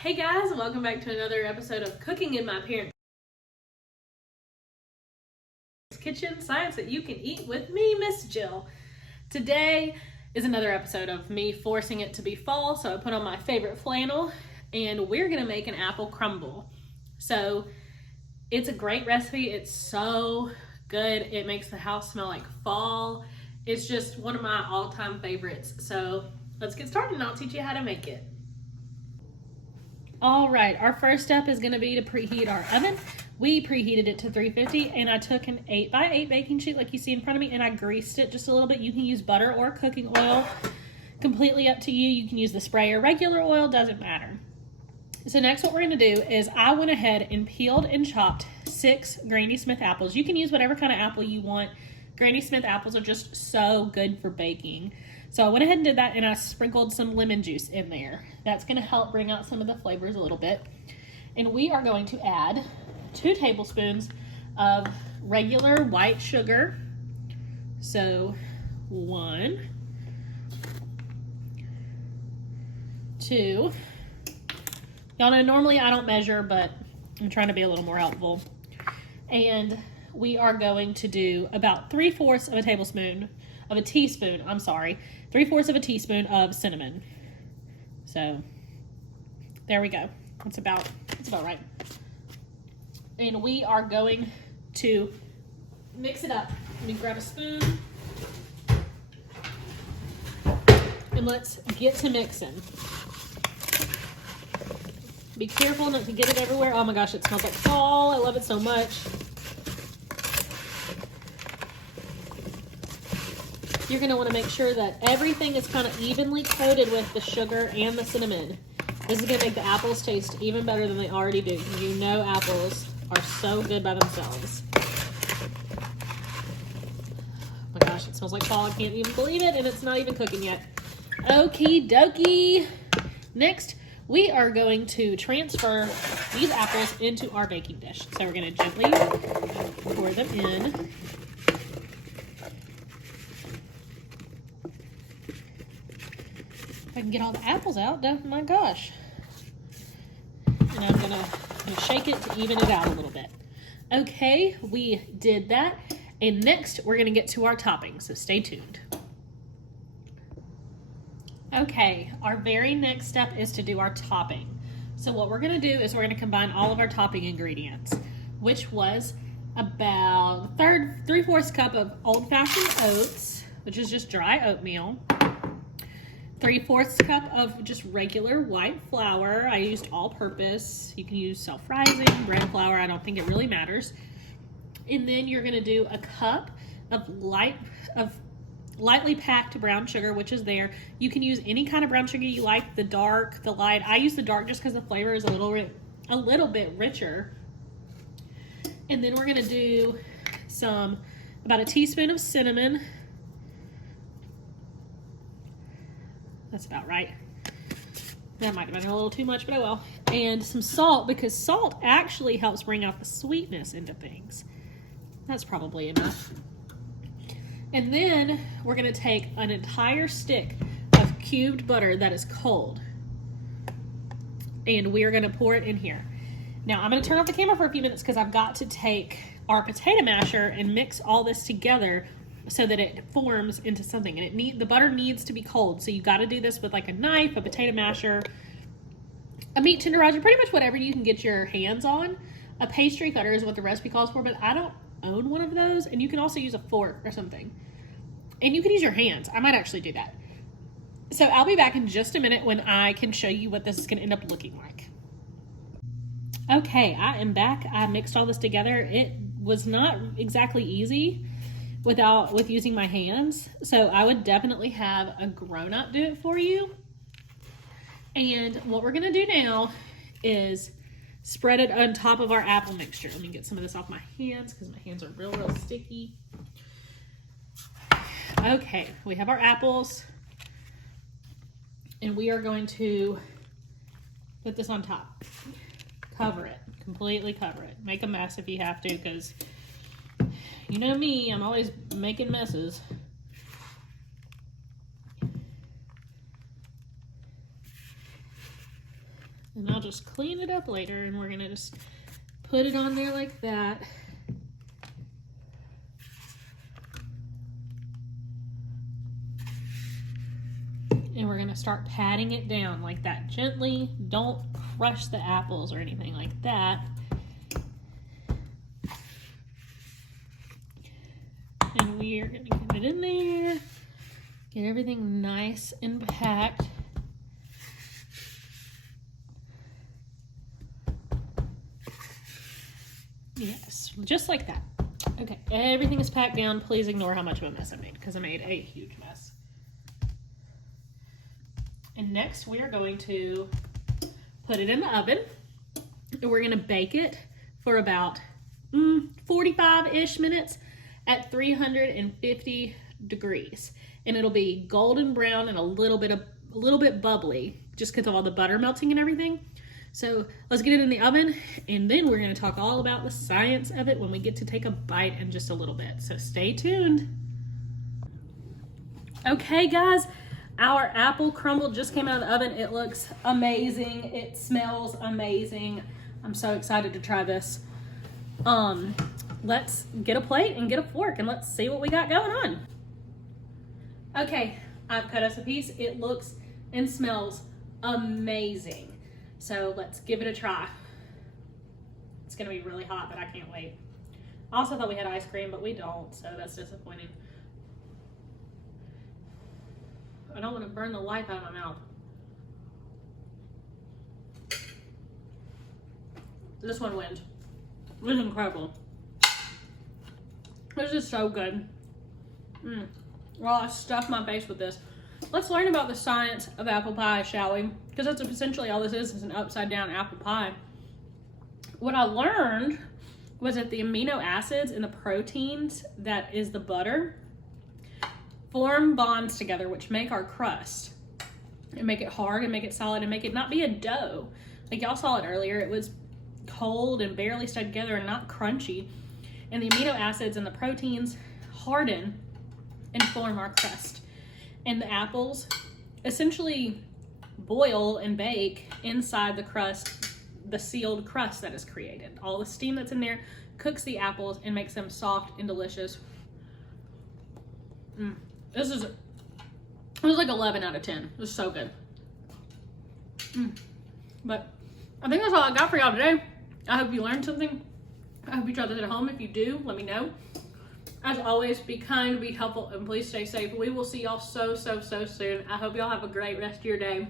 Hey guys, welcome back to another episode of Cooking in My Parents' Kitchen, science that you can eat with me, Miss Jill. Today is another episode of me forcing it to be fall, so I put on my favorite flannel and we're gonna make an apple crumble. So it's a great recipe. It's so good. It makes the house smell like fall. It's just one of my all-time favorites. So let's get started and I'll teach you how to make it. All right, our first step is going to be to preheat our oven. We preheated it to 350 and I took an 8x8 baking sheet like you see in front of me and I greased it just a little bit. You can use butter or cooking oil, completely up to you. You can use the spray or regular oil, doesn't matter. So next what we're going to do is I went ahead and peeled and chopped 6 Granny Smith apples. You can use whatever kind of apple you want. Granny Smith apples are just so good for baking. So I went ahead and did that and I sprinkled some lemon juice in there. That's going to help bring out some of the flavors a little bit. And we are going to add 2 tablespoons of regular white sugar. So 1, 2. Y'all know normally I don't measure, but I'm trying to be a little more helpful. And we are going to do about 3/4 of a teaspoon of a teaspoon of cinnamon. So there we go. That's about right. And we are going to mix it up. Let me grab a spoon. And let's get to mixing. Be careful not to get it everywhere. Oh my gosh, it smells like fall. I love it so much. You're going to want to make sure that everything is kind of evenly coated with the sugar and the cinnamon. This is going to make the apples taste even better than they already do. You know apples are so good by themselves. Oh my gosh, it smells like fall. I can't even believe it, and it's not even cooking yet. Okie dokie. Next, we are going to transfer these apples into our baking dish. So we're going to gently pour them in. I can get all the apples out, oh my gosh. And I'm gonna shake it to even it out a little bit. Okay, we did that. And next we're gonna get to our topping, so stay tuned. Okay, our very next step is to do our topping. So what we're gonna do is we're gonna combine all of our topping ingredients, which was about 3/4 cup of old-fashioned oats, which is just dry oatmeal. 3/4 cup of just regular white flour. I used all-purpose. You can use self-rising, bread flour. I don't think it really matters. And then you're going to do a cup of lightly packed brown sugar, which is there. You can use any kind of brown sugar you like, the dark, the light. I use the dark just because the flavor is a little bit richer. And then we're going to do about a teaspoon of cinnamon. That's about right. That might have been a little too much, but oh well. And some salt, because salt actually helps bring out the sweetness into things. That's probably enough. And then we're going to take an entire stick of cubed butter that is cold. And we're going to pour it in here. Now, I'm going to turn off the camera for a few minutes because I've got to take our potato masher and mix all this together so that it forms into something. And the butter needs to be cold. So you got to do this with like a knife, a potato masher, a meat tenderizer, pretty much whatever you can get your hands on. A pastry cutter is what the recipe calls for, but I don't own one of those. And you can also use a fork or something. And you can use your hands. I might actually do that. So I'll be back in just a minute when I can show you what this is going to end up looking like. Okay, I am back. I mixed all this together. It was not exactly easy with using my hands. So I would definitely have a grown-up do it for you. And what we're gonna do now is spread it on top of our apple mixture. Let me get some of this off my hands because my hands are real sticky. Okay, we have our apples and we are going to put this on top. Cover it, completely cover it. Make a mess if you have to, because you know me, I'm always making messes. And I'll just clean it up later, and we're gonna just put it on there like that. And we're gonna start patting it down like that gently. Don't crush the apples or anything like that. And we are gonna get it in there, get everything nice and packed. Yes, just like that. Okay, everything is packed down. Please ignore how much of a mess I made, because I made a huge mess. And next we are going to put it in the oven, and we're gonna bake it for about 45-ish minutes at 350 degrees. And it'll be golden brown and a little bit bubbly, just because of all the butter melting and everything. So let's get it in the oven, and then we're going to talk all about the science of it when we get to take a bite in just a little bit. So stay tuned. Okay, guys, our apple crumble just came out of the oven. It looks amazing. It smells amazing. I'm so excited to try this. Let's get a plate and get a fork, and let's see what we got going on. Okay, I've cut us a piece. It looks and smells amazing. So let's give it a try. It's gonna be really hot, but I can't wait. I also thought we had ice cream, but we don't, so that's disappointing. I don't want to burn the life out of my mouth. This one wins. This is incredible. This is so good. Well, I stuffed my face with this. Let's learn about the science of apple pie, shall we? Because that's essentially all this is an upside down apple pie. What I learned was that the amino acids and the proteins that is the butter form bonds together, which make our crust and make it hard and make it solid and make it not be a dough. Like y'all saw it earlier, it was cold and barely stuck together and not crunchy. And the amino acids and the proteins harden and form our crust. And the apples essentially boil and bake inside the crust, the sealed crust that is created. All the steam that's in there cooks the apples and makes them soft and delicious. This was like 11 out of 10. It was so good. But I think that's all I got for y'all today. I hope you learned something. I hope you try this at home. If you do, let me know. As always, be kind, be helpful, and please stay safe. We will see y'all so soon. I hope y'all have a great rest of your day.